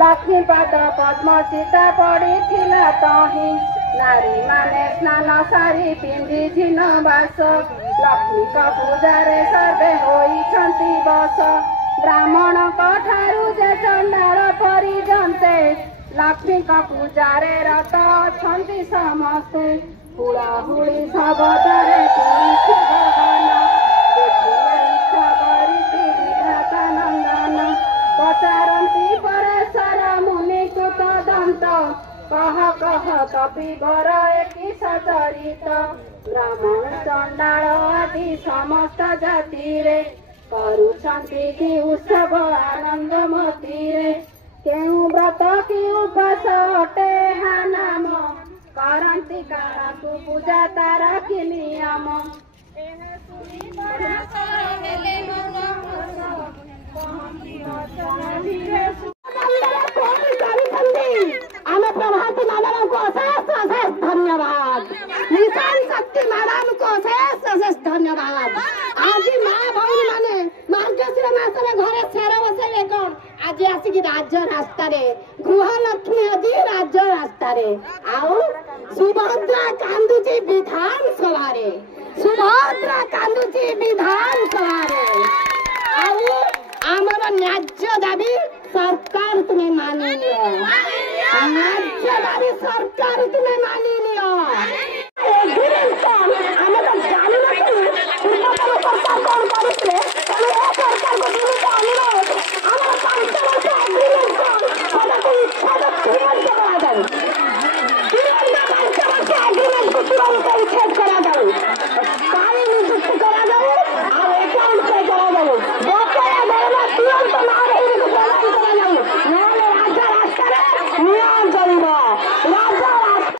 लक्ष्मी पद पद्म चिता पड़िथिला तहि नारी माने स्नान सारी पिंधि झिनबास लक्ष्मी पूजारे सर्वे होइछन्ति बस ब्राह्मण ठारू जे चंडाल परिजन्ते लक्ष्मी पूजारे रत अछन्ति समस्ते हुड़ाहुड़ी शबदरे तुलसी गहना देखिए इच्छा करिति विधाता नंदन पचारन्ति परेशर मुनि कुत दंत कह कह कपि गर एकी सचरित ब्राह्मण चंडाल आदि समस्त जाति रे करुछन्ति कि उत्सव आनंद मतिरे केउ व्रत कि उपास अटे हा नाम करन्ति काराकु पूजा तारा कि नियम आम प्रभाती मैडम को अशेष अशेष धन्यवाद मिशन शक्ति मैडम को अशेष अशेष धन्यवाद आज माँ भौणी माने मार्गशीर मास घरे शेर बसैबे कौन आज आसिक राज्य रास्ता गृहलक्ष्मी अदी राज्य रास्ता आउ सुभद्रा कांदुची विधान सभा सुभद्रा कांदुची विधान सभा आउ आमर न्याय्य दाबी सरकार तुम्हें मानी लियो न्याय्य दाबी सरकार तुम्हें मानी लियो आमे तो जानी ना सरकार कौन करते तमे ए सरकार को दिने अनुरोध आमर 5 वर्ष एग्रीमेंट कौन को इच्छा तो तुरंत करा दो तुरंत 5 वर्ष एग्रीमेंट को तुरंत उच्छेद करा दो कार्य नियुक्त करा दो और अकाउंट पे करा दो बकाया दरमा तुरंत ना रही को प्रदान करा दो नहले राज्य रास्ता नियम करिबो राज्य रास्ता